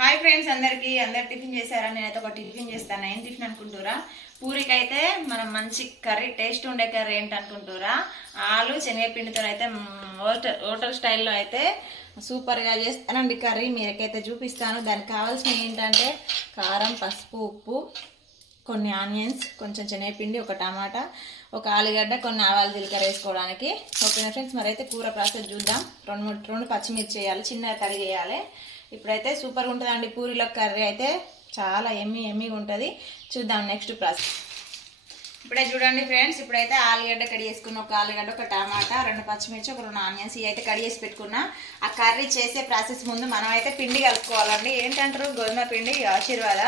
Hi friends అందరికీ. అందరు tiffin చేశారా? నేనైతే ఒక టిఫిన్ చేస్తాను. ఏం టిఫిన్ అనుకుంటారా పూరికి అయితే మనం మంచి కర్రీ టేస్ట్ ఉండే కర్రీ ఏంటనుకుంటురా ఆలు శనగపిండితో అయితే హోటల్ హోటల్ స్టైల్లో అయితే సూపర్గా చేస్తానండి కర్రీ. మీరకైతే చూపిస్తాను. దానికి కావాల్సినవి ఏంటంటే కారం పసుపు ఉప్పు కొన్ని ఆనియన్స్ కొంచెం శనగపిండి ఒక టమాటా ఒక ఆలుగడ్డ కొన్ని ఆవాలు జీలకర్ర వేసుకోవడానికి. ఓకేనా ఫ్రెండ్స్? మరైతే కూర ప్రాసెస్ చూద్దాం. రెండు మూడు రెండు పచ్చిమిర్చి వేయాలి. చిన్నగా కర్రీ వేయాలి ఇప్పుడైతే సూపర్గా ఉంటుందండి పూరీలో కర్రీ అయితే. చాలా ఎమ్మి ఎమ్మిగా ఉంటుంది. చూద్దాం నెక్స్ట్ ప్రాసెస్. ఇప్పుడే చూడండి ఫ్రెండ్స్ ఇప్పుడైతే ఆలుగడ్డ కడి చేసుకున్న ఒక ఆలుగడ్డ ఒక టమాటా రెండు పచ్చిమిర్చి ఒక రెండు ఆనియన్స్ ఇవి అయితే కడి చేసి పెట్టుకున్నా. ఆ కర్రీ చేసే ప్రాసెస్ ముందు మనం అయితే పిండి కలుపుకోవాలండి. ఏంటంటారు? గోధుమ పిండి ఆశీర్వాద.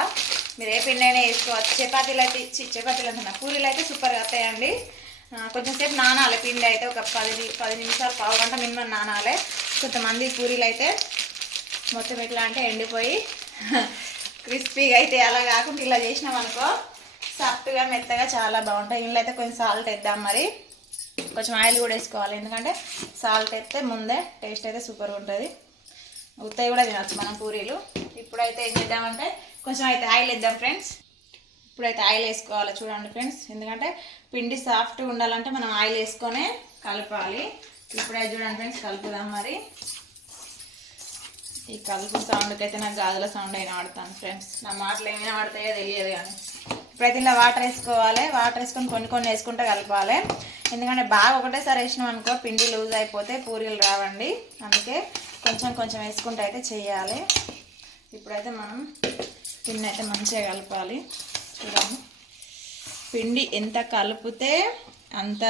మీరు ఏ పిండి అయినా వేసుకోవచ్చు. చపాతీలు అయితే చపాతీలు అంటున్నా. పూరీలు అయితే సూపర్గా వస్తాయండి. కొంచెంసేపు కొంచెం సేపు నానాలి. పిండి అయితే ఒక పది పది నిమిషాలు పావు గంట మినిమం నానాలి. కొంతమంది పూరీలు అయితే మొత్తం ఎట్లా అంటే ఎండిపోయి క్రిస్పీగా అయితే అలా కాకుండా ఇలా చేసినాం అనుకో సాఫ్ట్గా మెత్తగా చాలా బాగుంటాయి. ఇంట్లో అయితే కొంచెం సాల్ట్ వేద్దాం మరి. కొంచెం ఆయిల్ కూడా వేసుకోవాలి. ఎందుకంటే సాల్ట్ వేస్తే ముందే టేస్ట్ అయితే సూపర్గా ఉంటుంది. ఉత్తాయి కూడా తినచ్చు మనం పూరీలు. ఇప్పుడైతే ఏం చేద్దామంటే కొంచెం అయితే ఆయిల్ వేద్దాం ఫ్రెండ్స్ ఇప్పుడైతే ఆయిల్ వేసుకోవాలి చూడండి ఫ్రెండ్స్ ఎందుకంటే పిండి సాఫ్ట్గా ఉండాలంటే మనం ఆయిల్ వేసుకొనే కలపాలి. ఇప్పుడైతే చూడండి ఫ్రెండ్స్ కలుపుదాం మరి. ఈ కలుపు సౌండ్కి అయితే నాకు గాజుల సౌండ్ అయినా వాడతాను ఫ్రెండ్స్ నా మాటలు ఏమైనా ఆడతాయో తెలియదు కానీ. ఇప్పుడైతే ఇలా వాటర్ వేసుకోవాలి. వాటర్ వేసుకొని కొన్ని కొన్ని వేసుకుంటే కలపాలి. ఎందుకంటే బాగా ఒకటేసారి వేసినాం అనుకో పిండి లూజ్ అయిపోతే పూరీలు రావండి. అందుకే కొంచెం కొంచెం వేసుకుంటే అయితే చేయాలి. ఇప్పుడైతే మనం పిండి అయితే మంచిగా కలపాలి. చూడండి. పిండి ఎంత కలిపితే అంత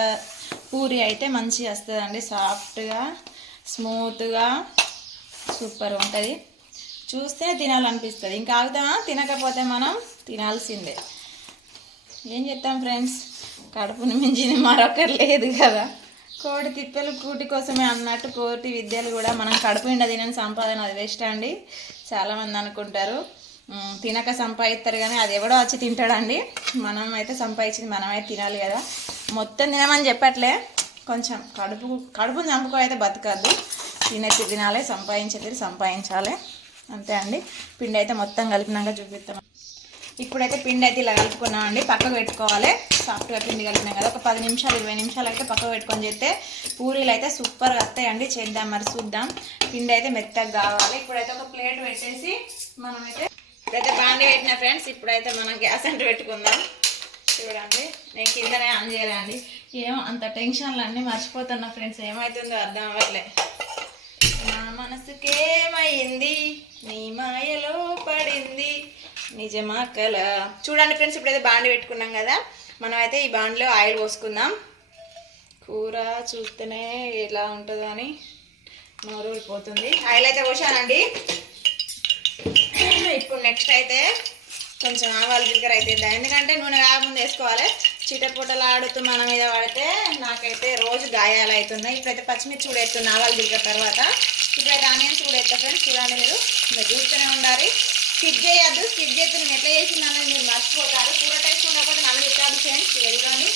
పూరి అయితే మంచిగా వస్తుందండి. సాఫ్ట్గా స్మూత్గా సూపర్ ఉంటుంది. చూస్తే తినాలనిపిస్తుంది. ఇంకా ఆగుతామా? తినకపోతే మనం తినాల్సిందే. ఏం చెప్తాం ఫ్రెండ్స్? కడుపుని మించిన మరొకరు లేదు కదా. కోడి తిప్పలు కూటి కోసమే అన్నట్టు కోటి విద్యలు కూడా మనం కడుపు నిండా తినని సంపాదన అది వేస్ట్ అండి. చాలామంది అనుకుంటారు. తినక సంపాదిస్తారు కానీ అది ఎవడో వచ్చి తింటాడండి. మనం అయితే సంపాదించింది మనమైతే తినాలి కదా. మొత్తం తినమని చెప్పట్లే. కొంచెం కడుపు కడుపుని చంపుకో అయితే బతకద్దు. తినేది తినాలి సంపాదించేది సంపాదించాలి. అంతే అండి. పిండి అయితే మొత్తం కలిపినాక చూపిస్తాం ఇప్పుడైతే పిండి అయితే ఇలా కలుపుకున్నామండి పక్కకు పెట్టుకోవాలి. సాఫ్ట్గా పిండి కలిపినాం కదా. ఒక పది నిమిషాలు ఇరవై నిమిషాలు అయితే పక్కకు పెట్టుకొని చేస్తే పూరీలు అయితే సూపర్గా వస్తాయండి. చేద్దాం మరి చూద్దాం. పిండి అయితే మెత్తగా కావాలి. ఇప్పుడైతే ఒక ప్లేట్ పెట్టేసి మనమైతే ఇప్పుడైతే బాండి పెట్టిన ఫ్రెండ్స్ ఇప్పుడైతే మనం గ్యాస్ అంటే పెట్టుకుందాం. చూడండి. నేను కిందనే ఆన్ చేయాలండి ఏమో అంత టెన్షన్లు అన్నీ మర్చిపోతున్నా ఫ్రెండ్స్. ఏమవుతుందో అర్థం అవ్వట్లేదు మనసుకేమైంది? నీ మాయలో పడింది. నిజమా కల? చూడండి ఫ్రెండ్స్ ఇప్పుడైతే బాండి పెట్టుకున్నాం కదా. మనం అయితే ఈ బాండ్లో ఆయిల్ పోసుకుందాం. కూర చూస్తేనే ఎలా ఉంటుందో అని నోరుపోతుంది ఆయిల్ అయితే పోసానండి. ఇప్పుడు నెక్స్ట్ అయితే కొంచెం ఆవాలు జీలకర్ర అయితే ఎందుకంటే నూనె కాకముందు వేసుకోవాలి. చిటపుటలు ఆడుతూ మన మీద పడితే నాకైతే రోజు గాయాలు అవుతున్నాయి ఇప్పుడైతే పచ్చిమిర్చి కూడా వేస్తున్నా ఆవాలు జీలకర్ర తర్వాత. ఇప్పుడు ఆనియన్స్ కూడా వేస్తా ఫ్రెండ్స్ చూడండి మీరు మీరు చూస్తూనే ఉండాలి. స్కిప్ చేయొద్దు. స్కిప్ చేస్తే నేను ఎట్లా చేసింది అనేది మీరు మర్చిపోతారు. కూర టైప్ ఉండకపోతే నన్ను పెట్టాలి ఫ్రెండ్స్ ఇక చూడండి.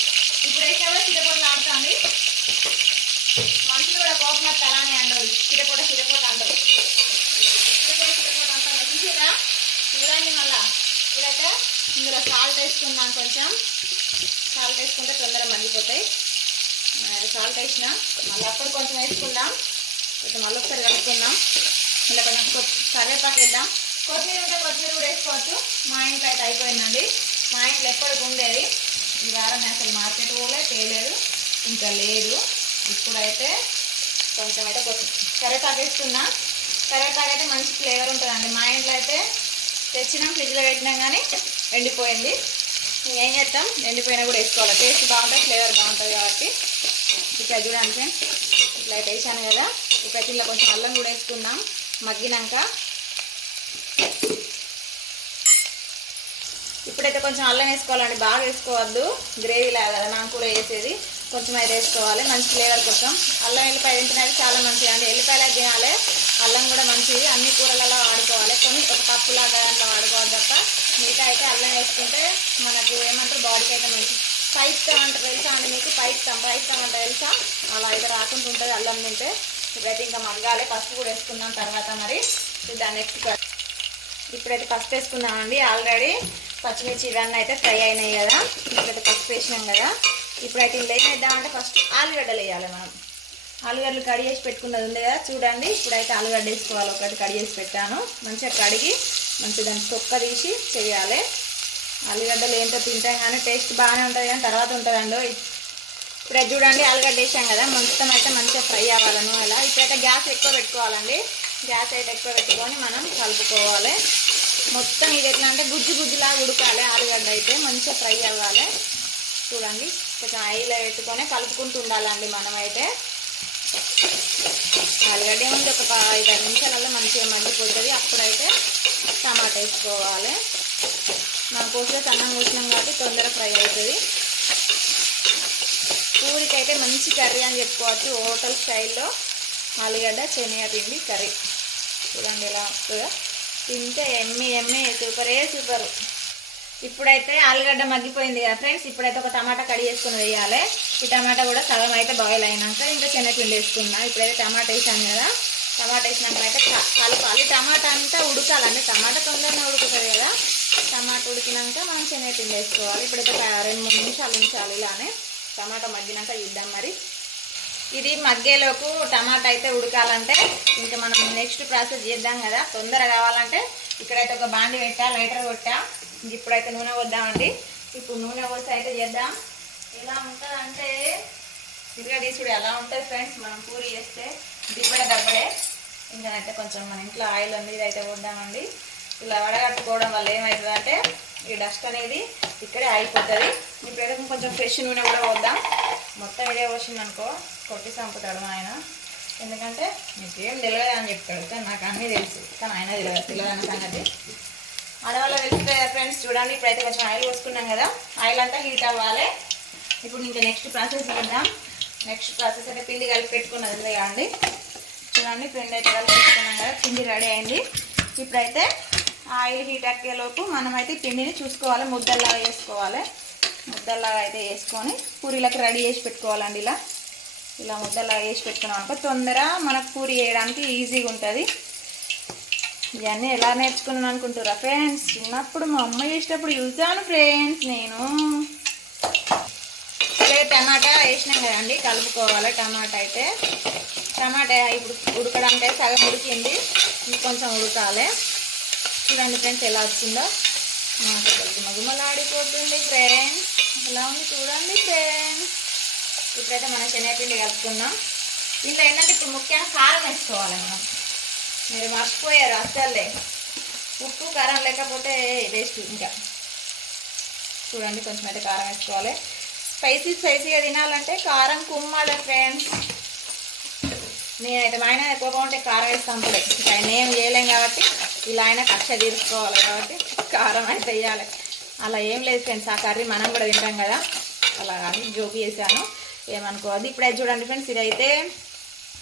ఇప్పుడు వేసా కూడా చిటపుటలు ఆడుతుంది. మనుషులు కూడా కోపం వస్తే అలానే అంటారు. చిటపూట చిటపూట అంటారు. చిటపూట చిటపూట అంటారు. చూసారా? చూడండి మళ్ళా. ఇప్పుడైతే ఇందులో సాల్ట్ వేసుకుందాం కొంచెం. సాల్ట్ వేసుకుంటే తొందరగా మగ్గిపోతాయి అది సాల్ట్ వేసిన. మళ్ళీ అప్పుడు కొంచెం వేసుకుందాం. కొంచెం మళ్ళీ ఒకసారి కలుపుకుందాం. ఇలా కొంచెం కరివేపాకు వేద్దాం. కొత్తిమీర ఉంటే కొత్తిమీర కూడా వేసుకోవచ్చు. మా ఇంట్లో అయితే అయిపోయిందండి. మా ఇంట్లో ఎప్పటికి ఉండేది. ఈ వారం నేను అసలు మార్కెట్ పోలే తేలేదు ఇంకా లేదు. ఇప్పుడైతే కొంచెం అయితే కరివేపాకు వేస్తున్నా. కరివేపాకు అయితే మంచి ఫ్లేవర్ ఉంటుందండి. మా ఇంట్లో అయితే తెచ్చినాం ఫ్రిడ్జ్లో పెట్టినాం కానీ ఎండిపోయింది. ఏం చేస్తాం? ఎండిపోయినా కూడా వేసుకోవాలి. టేస్ట్ బాగుంటుంది ఫ్లేవర్ బాగుంటుంది కాబట్టి. ఇక్కడ చూడండి ఫ్రెండ్స్. ఇట్లా అయితే వేసాను కదా. ఇప్పుడైతే ఇలా కొంచెం అల్లం కూడా వేసుకున్నాం మగ్గినాక ఇప్పుడైతే కొంచెం అల్లం వేసుకోవాలండి. బాగా వేసుకోవద్దు. గ్రేవీ లాగా కదా నాకు కూడా వేసేది. కొంచెం అయితే వేసుకోవాలి. మంచి ఫ్లేవర్ కోసం. అల్లం ఎల్లిపాయ తింటున్నది చాలా మంచిది అండి. ఎల్లిపాయలు తినాలి. అల్లం కూడా మంచిది. అన్ని కూరలలో వాడుకోవాలి. కొన్ని ఒక పప్పులాగా దాంట్లో వాడుకోవాలి తప్ప మిగతా అయితే అల్లం వేసుకుంటే మనకు ఏమంటారు? బాడీకి అయితే మంచిది. పైత్తం అంటారు తెలుసా అండి మీకు? పైత్తం. పైత్తం అంటే తెలుసా? అలా అయితే రాకుండా ఉంటుంది అల్లం తింటే. ఇప్పుడైతే ఇంకా మగ్గాలి. పసుపు కూడా వేసుకున్నాం తర్వాత మరి దాని నెక్స్ట్ ఇప్పుడైతే పసుపు వేసుకున్నామండి ఆల్రెడీ పచ్చిమిర్చి ఇవన్నీ అయితే ఫ్రై అయినాయి కదా. ఇప్పుడైతే పసుపు వేసినాం కదా. ఇప్పుడైతే ఇందులో ఏం వేద్దామంటే ఫస్ట్ ఆలుగడ్డలు వేయాలి మనం. ఆలుగడ్డలు కడి చేసి పెట్టుకున్నది ఉంది కదా చూడండి. ఇప్పుడైతే ఆలుగడ్డ వేసుకోవాలి. ఒకటి కడి చేసి పెట్టాను. మంచిగా కడిగి మంచిగా దాన్ని తొక్క తీసి చేయాలి. ఆలుగడ్డలు ఏంటో తింటాం కానీ టేస్ట్ బాగానే ఉంటుంది కానీ తర్వాత ఉంటుందండి. ఇప్పుడు చూడండి ఆలుగడ్డ వేసాం కదా మొత్తం అయితే మంచిగా ఫ్రై అవ్వాలను ఇలా. ఇప్పుడైతే గ్యాస్ ఎక్కువ పెట్టుకోవాలండి. గ్యాస్ అయితే ఎక్కువ పెట్టుకొని మనం కలుపుకోవాలి. మొత్తం ఇది ఎట్లా అంటే గుజ్జు గుజ్జులాగా ఉడకాలి ఆలుగడ్డ అయితే మంచిగా ఫ్రై అవ్వాలి. చూడండి కొంచెం ఆయిల్ పెట్టుకొని కలుపుకుంటూ ఉండాలండి మనం అయితే ఆలుగడ్డ ఏముంది? ఒక ఐదారు నిమిషాలలో మంచిగా మండిపోతుంది. అప్పుడైతే టమాటా వేసుకోవాలి. మనం కోసిన సన్నం కోసినాం కాబట్టి తొందర ఫ్రై అవుతుంది. పూరికి అయితే మంచి కర్రీ అని చెప్పుకోవచ్చు హోటల్ స్టైల్లో ఆలుగడ్డ శనగపిండి కర్రీ. చూడండి ఎలా వస్తుందో తింటే ఎమ్మి ఎమ్మి సూపరే సూపర్. ఇప్పుడైతే ఆలుగడ్డ మగ్గిపోయింది కదా ఫ్రెండ్స్ ఇప్పుడైతే ఒక టమాటా కడి చేసుకుని వేయాలి. ఈ టమాటా కూడా సగం అయితే బాయిల్ అయినాక ఇంకా శనగపిండి వేసుకున్నా ఇప్పుడైతే టమాటా వేసాను కదా. టమాటా వేసినాక అయితే కలపాలి. టమాటా అంతా ఉడకాలండి. టమాటా తొందరగా ఉడుకుతుంది కదా. టమాటా ఉడికినాక మనం శనగపిండి వేసుకోవాలి. ఇప్పుడైతే రెండు మూడు నిమిషాలు ఉంచాలి ఇలానే. టమాటా మగ్గినాక ఇద్దాం మరి. ఇది మగ్గేలోపు టమాటా అయితే ఉడకాలంటే ఇంకా మనం నెక్స్ట్ ప్రాసెస్ చేద్దాం కదా. తొందర కావాలంటే ఇక్కడైతే ఒక బాండి పెట్టా లైటర్ కొట్టా. ఇంక ఇప్పుడైతే నూనె వద్దామండి ఇప్పుడు నూనె పోసి అయితే చేద్దాం. ఎలా ఉంటుందంటే ఇదిగా తీసుడు ఎలా ఉంటుంది ఫ్రెండ్స్? మనం పూరి చేస్తే దిబ్బడే దబ్బడే ఇంకా అయితే కొంచెం మన ఇంట్లో ఆయిల్ ఉంది ఇదైతే వద్దామండి ఇలా వడగట్టుకోవడం వల్ల ఏమవుతుందంటే ఈ డస్ట్ అనేది ఇక్కడే ఆగిపోతుంది. ఇప్పుడైతే కొంచెం ఫ్రెష్ నూనె కూడా పోద్దాం. మొత్తం ఇదే వచ్చింది అనుకో కొట్టి చంపుతాడు మా ఆయన. ఎందుకంటే నీకేం తెలియదు అని చెప్తాడు. కానీ నాకు అన్నీ తెలుసు. కానీ ఆయన తెలియదు. తెలియదు సంగతి. ఆడవాళ్ళ వెళ్ళిపోయారు ఫ్రెండ్స్ చూడండి. ఇప్పుడైతే కొంచెం ఆయిల్ పోసుకున్నాం కదా. ఆయిల్ అంతా హీట్ అవ్వాలి. ఇప్పుడు ఇంకా నెక్స్ట్ ప్రాసెస్ చేద్దాం. నెక్స్ట్ ప్రాసెస్ అయితే పిండి కలిపి పెట్టుకున్నది ఉంది కదండి. చూడండి పిండి అయితే కలిపి పెట్టుకున్నాం కదా. పిండి రెడీ అయింది. ఇప్పుడైతే ఆయిల్ హీట్ ఎక్కేలోపు మనమైతే పిండిని చూసుకోవాలి ముద్దల్లాగా వేసుకోవాలి ముద్దల్లాగా అయితే వేసుకొని పూరీలకు రెడీ చేసి పెట్టుకోవాలండి ఇలా. ఇలా ముద్దల్లాగా వేసి పెట్టుకున్నాం అనుకో తొందర మనకు పూరి వేయడానికి ఈజీగా ఉంటుంది. ఇవన్నీ ఎలా నేర్చుకున్నాను అనుకుంటారా ఫ్రెండ్స్? చిన్నప్పుడు మా అమ్మ చేసేటప్పుడు చూసాను ఫ్రెండ్స్ నేను. టమాటా వేసినాం కదండి కలుపుకోవాలి టమాటా అయితే. టమాటా ఇప్పుడు ఉడకడానికి సగం ఉడికింది ఇంకొంచెం ఉడకాలి. చూడండి ఫ్రెండ్స్ ఎలా వచ్చిందో. నాకు గుమగుమలాడిపోతుంది ఫ్రెండ్స్. ఎలా ఉంది చూడండి ఫ్రెండ్స్. ఇప్పుడైతే మన శనగపిండి కలుపుకుందాం. ఇంట్లో ఏంటంటే ఇప్పుడు ముఖ్యంగా కారం వేసుకోవాలి మనం. మీరు మర్చిపోయారు అస్సలే. ఉప్పు కారం లేకపోతే వేస్ట్ ఇంకా. చూడండి కొంచెం అయితే కారం వేసుకోవాలి. స్పైసీ స్పైసీగా తినాలంటే కారం కుమ్మాలి ఫ్రెండ్స్. నేనైతే మా ఆయన ఎక్కువగా ఉంటే కారం వేస్తాం చంపలే నేను ఆయన ఏం చేయలేం కాబట్టి ఇలా అయినా కక్ష తీసుకోవాలి కాబట్టి కారం అయితే వేయాలి అలా ఏం లేదు ఫ్రెండ్స్ ఆ కర్రీ మనం కూడా తింటాం కదా. అలా కానీ జోకి చేశాను. ఏమనుకోవద్దు ఇప్పుడైతే చూడండి ఫ్రెండ్స్ ఇదైతే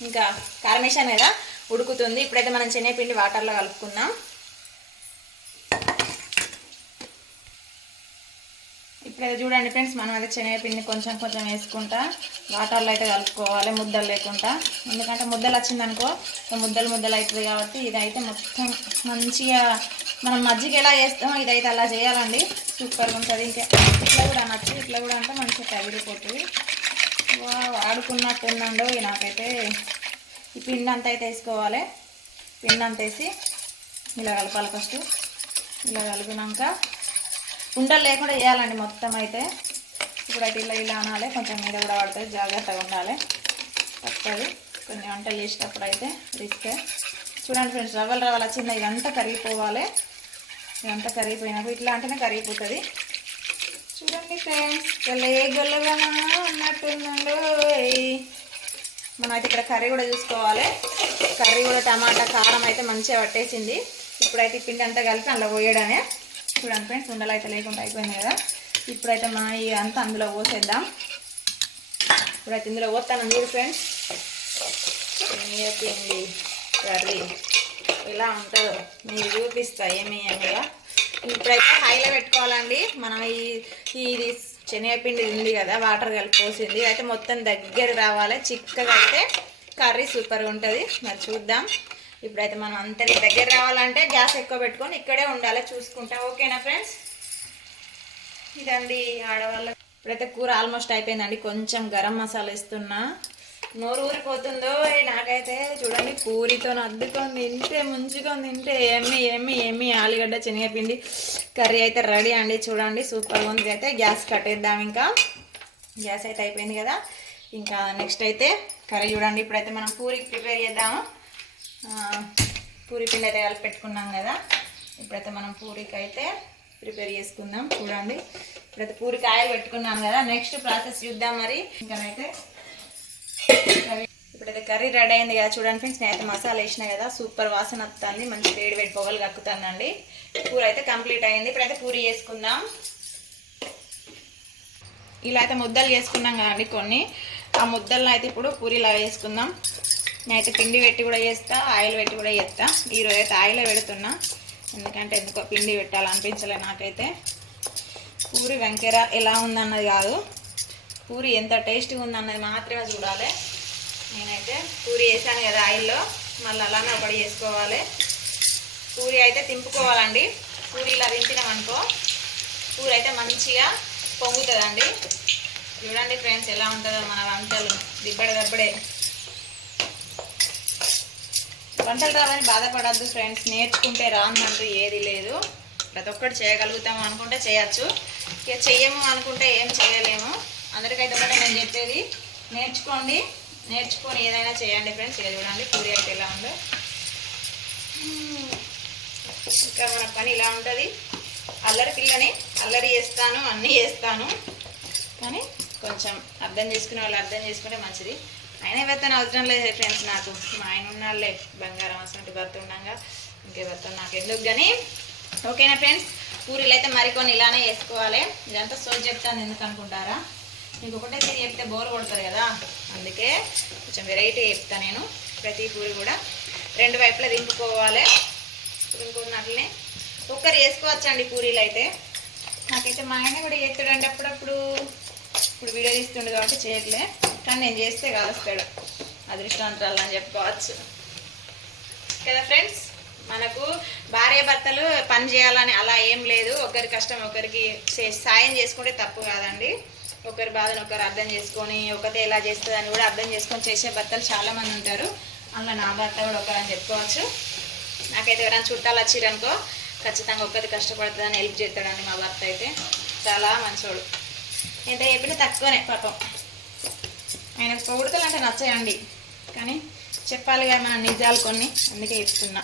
ఇంకా కారం వేసాను కదా ఉడుకుతుంది. ఇప్పుడైతే మనం శనగపిండి వాటర్లో కలుపుకుందాం. లేదా చూడండి ఫ్రెండ్స్ మనం అయితే శనగపిండిని కొంచెం కొంచెం వేసుకుంటా వాటర్లో అయితే కలుపుకోవాలి ముద్దలు లేకుండా. ఎందుకంటే ముద్దలు వచ్చిందనుకో ముద్దలు ముద్దలు అవుతుంది కాబట్టి ఇదైతే మొత్తం మంచిగా మనం మజ్జిగ ఎలా చేస్తామో ఇదైతే అలా చేయాలండి. సూపర్గా ఉంటుంది. ఇంకా ఇట్లా కూడా నచ్చి ఇట్లా కూడా అంటే మంచిగా తగిలిపోతుంది. వా వాడుకున్నట్టు ఉందండో నాకైతే ఈ పిండి అంతా అయితే వేసుకోవాలి. పిండి అంత వేసి ఇలా కలపాలి ఫస్ట్. ఇలా కలిపినాక ఉండలు లేకుండా వేయాలండి మొత్తం అయితే. ఇప్పుడు అయితే ఇలా ఇలా అనాలి కొంచెం మీద కూడా పడుతుంది జాగ్రత్తగా ఉండాలి. వస్తుంది కొన్ని వంటలు చేసేటప్పుడు అయితే రిస్క్ చూడండి ఫ్రెండ్స్ రవ్వలు రవ్వలు వచ్చింది ఇదంతా కరిగిపోవాలి. ఇదంతా కరిగిపోయినాక ఇట్లా అంటేనే కరిగిపోతుంది. చూడండి ఫ్రెండ్స్ గొల్లే గొల్లగా ఉన్నట్టుందండు మనం అయితే ఇక్కడ కర్రీ కూడా చూసుకోవాలి. కర్రీ కూడా టమాటా కారం అయితే మంచిగా పట్టేసింది. ఇప్పుడైతే పిండి అంతా కలిపి అందులో పోయడమే. చూడండి ఫ్రెండ్స్ ఉండలు అయితే లేకుండా అయిపోయింది కదా. ఇప్పుడైతే మా ఈ అంతా అందులో పోసేద్దాం. ఇప్పుడైతే ఇందులో పోతాను మీరు ఫ్రెండ్స్. పిండి కర్రీ ఎలా ఉంటుందో మీరు చూపిస్తా ఏమి ఇప్పుడైతే హైలో పెట్టుకోవాలండి. మనం ఈ ఇది శనగపిండి ఉంది కదా వాటర్ కలిపి పోసింది. అయితే మొత్తం దగ్గర రావాలి. చిక్కగా అయితే కర్రీ సూపర్గా ఉంటుంది. మరి చూద్దాం. ఇప్పుడైతే మనం అంతటి దగ్గర రావాలంటే గ్యాస్ ఎక్కువ పెట్టుకొని ఇక్కడే ఉండాలి చూసుకుంటా. ఓకేనా ఫ్రెండ్స్? ఇదండి ఆడవాళ్ళ. ఇప్పుడైతే కూర ఆల్మోస్ట్ అయిపోయిందండి. కొంచెం గరం మసాలా ఇస్తున్నా నోరు ఊరిపోతుందో నాకైతే చూడండి పూరితో అద్దుకొని తింటే ముంచుకొని తింటే ఏమి ఏమి ఏమి ఆలుగడ్డ శనగపిండి కర్రీ అయితే రెడీ అండి. చూడండి సూపర్గా ఉంది. అయితే గ్యాస్ కట్టేద్దాం ఇంకా. గ్యాస్ అయితే అయిపోయింది కదా. ఇంకా నెక్స్ట్ అయితే కర్రీ చూడండి. ఇప్పుడైతే మనం పూరికి ప్రిపేర్ చేద్దాము. పూరి పిండి అయితే కలిపి పెట్టుకున్నాం కదా. ఇప్పుడైతే మనం పూరికి అయితే ప్రిపేర్ చేసుకుందాం చూడండి. ఇప్పుడైతే పూరి కాయలు పెట్టుకున్నాం కదా. నెక్స్ట్ ప్రాసెస్ చూద్దాం మరి. ఇంకానైతే కర్రీ ఇప్పుడైతే కర్రీ రెడీ అయింది కదా చూడండి ఫ్రెండ్స్. నేనైతే మసాలా వేసిన కదా. సూపర్ వాసన వస్తుంది మంచి వేడి వేడి పొగలు కక్కుతానండి. కూర అయితే కంప్లీట్ అయింది. ఇప్పుడైతే పూరి చేసుకుందాం. ఇలా అయితే ముద్దలు చేసుకున్నాం కదండి కొన్ని. ఆ ముద్దలను అయితే ఇప్పుడు పూరిలా వేసుకుందాం నేనైతే పిండి పెట్టి కూడా చేస్తా ఆయిల్ పెట్టి కూడా చేస్తా. ఈరోజు అయితే ఆయిల్ పెడుతున్నా. ఎందుకంటే ఎందుకో పిండి పెట్టాలనిపించలే నాకైతే. పూరి వెంకర ఎలా ఉందన్నది కాదు. పూరి ఎంత టేస్ట్గా ఉందన్నది మాత్రమే చూడాలి. నేనైతే పూరి వేసాను కదా ఆయిల్లో. మళ్ళీ అలానే ఒకటి చేసుకోవాలి. పూరి అయితే తింపుకోవాలండి. పూరి ఇలా తింపినామనుకో పూరి అయితే మంచిగా పొంగుతుందండి. చూడండి ఫ్రెండ్స్ ఎలా ఉంటుందో మన వంటలు. దిబ్బడి దబ్బడే. వంటలు రావని బాధపడద్దు ఫ్రెండ్స్. నేర్చుకుంటే రానంటూ ఏది లేదు. ప్రతి ఒక్కటి చేయగలుగుతాము అనుకుంటే చేయొచ్చు. ఇక చెయ్యము అనుకుంటే ఏం చేయలేము. అందరికైతే ఒకటే నేను చెప్పేది. నేర్చుకోండి. నేర్చుకొని ఏదైనా చేయండి ఫ్రెండ్స్. ఏది చూడండి పూరి అయితే ఎలా ఉందో. ఇంకా మన పని ఇలా ఉంటుంది. అల్లరి పిల్లని అల్లరి చేస్తాను అన్నీ చేస్తాను. కానీ కొంచెం అర్థం చేసుకునే వాళ్ళు అర్థం చేసుకుంటే మంచిది. ఆయన ఎవరితో అవసరం లేదు ఫ్రెండ్స్ నాకు. మా ఆయన ఉన్నాళ్ళే బంగారం అసలు భర్త ఉండగా. ఇంకెవరితో నాకు ఎందుకు కానీ. ఓకేనా ఫ్రెండ్స్? పూరీలు అయితే మరికొన్ని ఇలానే వేసుకోవాలి ఇదంతా సోజ్ చెప్తాను ఎందుకు అనుకుంటారా? మీకు ఒకటే తీరు చెప్తే బోర్ కొడతారు కదా. అందుకే కొంచెం వెరైటీ చెప్తా నేను. ప్రతి పూరి కూడా రెండు వైపులా దింపుకోవాలి. దింపుకున్నట్లనే ఒక్కరు వేసుకోవచ్చండి పూరీలు అయితే. నాకైతే మా ఆయన కూడా చేస్తాడండి అప్పుడప్పుడు. ఇప్పుడు వీడియో తీస్తుండే కాబట్టి చేయట్లే. కానీ నేను చేస్తే కాలుస్తాడు. అదృష్టాంతరాలు అని చెప్పుకోవచ్చు. కదా ఫ్రెండ్స్? మనకు భార్య భర్తలు పని చేయాలని అలా ఏం లేదు. ఒకరి కష్టం ఒకరికి సాయం చేసుకుంటే తప్పు కాదండి. ఒకరి బాధను ఒకరు అర్థం చేసుకొని ఒకతే ఎలా చేస్తుందని కూడా అర్థం చేసుకొని చేసే భర్తలు చాలామంది ఉంటారు. అందులో నా భర్త కూడా ఒకరని చెప్పుకోవచ్చు. నాకైతే ఎవరైనా చుట్టాలు వచ్చిరనుకో ఖచ్చితంగా ఒక్కటి కష్టపడుతుందని హెల్ప్ చేస్తాడండి మా భర్త అయితే. చాలా మంచోడు. ఎంత చెప్పినా తక్కువనే పాపం. ఆయన పొగుడుతలు అంటే నచ్చాయండి. కానీ చెప్పాలి కదా మన నిజాలు కొన్ని అందుకే చెప్తున్నా.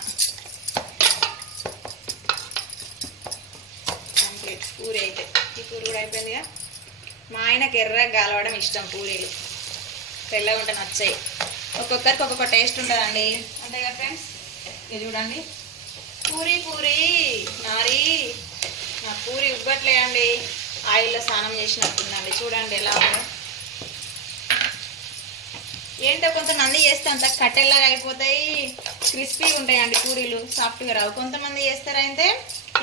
కంప్లీట్ పూరి అయితే. ఈ పూరి కూడా అయిపోయిందిగా. మా ఆయనకి ఎర్రగా గాలవడం ఇష్టం పూరీలు. తెల్లగా ఉంటే నచ్చాయి. ఒక్కొక్కరికి ఒక్కొక్క టేస్ట్ ఉంటుందండి. అంతే కదా ఫ్రెండ్స్? ఇది చూడండి. పూరి పూరి. నారి. నా పూరి ఉబ్బట్లేదండి ఆయిల్లో స్నానం చేసినట్టుందండి చూడండి ఎలా ఉందో. ఏంటో కొంతమంది చేస్తే అంత కట్టెల్లాగా అయిపోతాయి. క్రిస్పీగా ఉంటాయండి పూరీలు సాఫ్ట్గా రావు. కొంతమంది చేస్తారైతే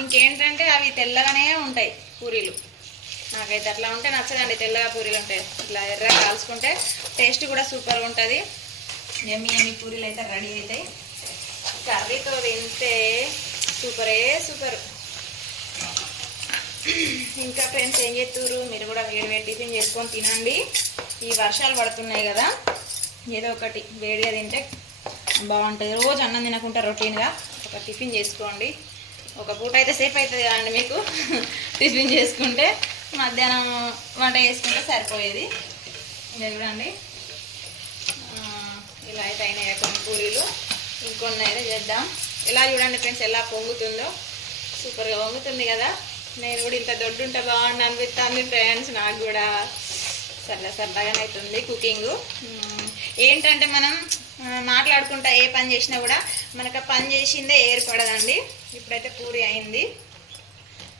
ఇంకేంటంటే అవి తెల్లగానే ఉంటాయి పూరీలు. నాకైతే అట్లా ఉంటే నచ్చదండి తెల్లగా పూరీలు ఉంటాయి ఇట్లా ఎర్రగా కాల్చుకుంటే టేస్ట్ కూడా సూపర్గా ఉంటుంది. ఎమ్మి ఎమ్మి పూరీలు అయితే రెడీ అవుతాయి. కర్రీతో తింటే సూపరే సూపర్. ఇంకా ఫ్రెండ్స్ ఏం చేస్తున్నారు మీరు కూడా వేడి వేడి టిఫిన్ చేసుకొని తినండి. ఈ వర్షాలు పడుతున్నాయి కదా ఏదో ఒకటి వేడిగా తింటే బాగుంటుంది. రోజు అన్నం తినకుండా రొటీన్గా ఒక టిఫిన్ చేసుకోండి. ఒక పూట అయితే సేఫ్ అవుతుంది కదండి మీకు. టిఫిన్ చేసుకుంటే మధ్యాహ్నం వంట చేసుకుంటే సరిపోయేది. ఇది చూడండి. ఇలా అయితే అయినాయి కొన్ని పూరీలు. ఇంకొన్ని అయితే చేద్దాం. ఇలా చూడండి ఫ్రెండ్స్ ఎలా పొంగుతుందో? సూపర్గా పొంగుతుంది కదా. నేను కూడా ఇంత దొడ్డు ఉంటే బాగుండు అనిపిస్తుంది ఫ్రెండ్స్ నాకు కూడా సరదా సరదాగానే అవుతుంది కుకింగ్ ఏంటంటే మనం మాట్లాడుకుంటా ఏ పని చేసినా కూడా మనకు పని చేసిందే ఏర్పడదండి. ఇప్పుడైతే పూరి అయింది.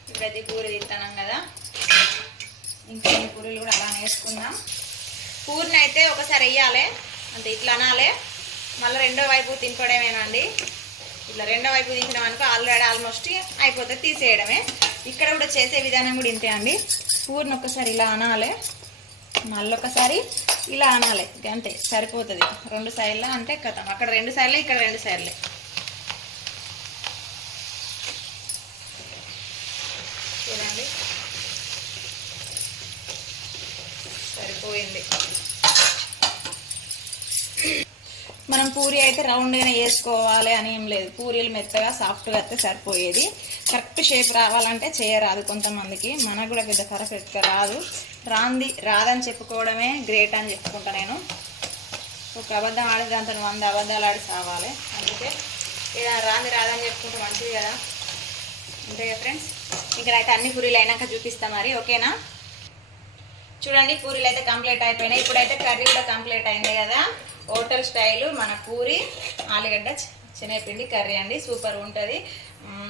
ఇప్పుడైతే పూరి తింటాం కదా. ఇంకా పూరీలు కూడా అలా వేసుకుందాం. పూరిని అయితే ఒకసారి వేయాలి అంటే ఇట్లా అనాలి. మళ్ళీ రెండో వైపు తినపడమేనండి. ఇట్లా రెండో వైపు తీసినాం అనుకో ఆల్రెడీ ఆల్మోస్ట్ అయిపోతే తీసేయడమే. ఇక్కడ కూడా చేసే విధానం కూడా ఇంతే అండి. పూర్ణ ఒకసారి ఇలా అనాలి. మళ్ళొకసారి ఇలా అనాలి. అంతే సరిపోతుంది. రెండు సైడ్లా అంటే కథం. అక్కడ రెండు సైడ్లే ఇక్కడ రెండు సైడ్లే. చూడండి. సరిపోయింది. మనం పూరి అయితే రౌండ్గానే వేసుకోవాలి అని ఏం లేదు. పూరీలు మెత్తగా సాఫ్ట్గా అయితే సరిపోయేది. కరెక్ట్ షేప్ రావాలంటే చేయరాదు కొంతమందికి. మనకు కూడా పెద్ద పర్ఫెక్ట్గా రాదు. రాంది రాదని చెప్పుకోవడమే గ్రేట్ అని చెప్పుకుంటా నేను. ఒక అబద్ధం ఆడి దాంతో వంద అబద్ధాలు ఆడి సావాలి. అందుకే ఇలా రాంది రాదని చెప్పుకుంటే మంచిది కదా. అంతే ఫ్రెండ్స్ ఇక్కడ అయితే అన్ని పూరీలు అయినాక చూపిస్తా మరి ఓకేనా? చూడండి పూరీలు అయితే కంప్లీట్ అయిపోయినాయి. ఇప్పుడైతే కర్రీ కూడా కంప్లీట్ అయింది కదా. హోటల్ స్టైల్ మన పూరి ఆలుగడ్డ శనగపిండి కర్రీ అండి. సూపర్ ఉంటుంది.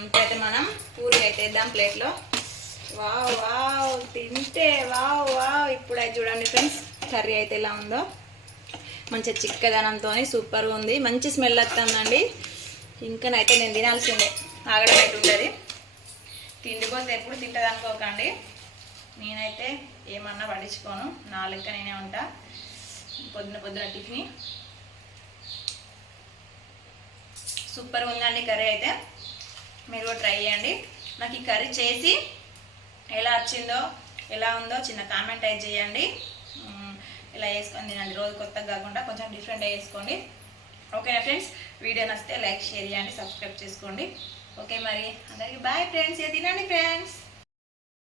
ఇప్పుడైతే మనం పూరి అయితే వేద్దాం ప్లేట్లో. వావ్ వావ్ తింటే వావ్ వావ్. ఇప్పుడైతే చూడండి ఫ్రెండ్స్ కర్రీ అయితే ఎలా ఉందో. మంచి చిక్కదనంతో సూపర్గా ఉంది. మంచి స్మెల్ వస్తుందండి. ఇంకనైతే నేను తినాల్సిందే. ఆగడం అయితే ఉంటుంది తిండిపోతే ఎప్పుడు తింటుంది అనుకోకండి. నేనైతే ఏమన్నా పట్టించుకోను. నా లెక్క నేనే ఉంటా. పొద్దున పొద్దున టిఫిన్. సూపర్ ఉందండి కర్రీ అయితే. మీరు కూడా ట్రై చేయండి. నాకు ఈ కర్రీ చేసి ఎలా వచ్చిందో ఎలా ఉందో చిన్న కామెంట్ అయితే చేయండి. ఇలా వేసుకొని తినండి. రోజు కొత్తగా కాకుండా కొంచెం డిఫరెంట్ వేసుకోండి ఓకేనా ఫ్రెండ్స్ వీడియో నచ్చితే లైక్ షేర్ చేయండి సబ్స్క్రైబ్ చేసుకోండి. ఓకే మరి అందరికీ బాయ్ ఫ్రెండ్స్ తినండి ఫ్రెండ్స్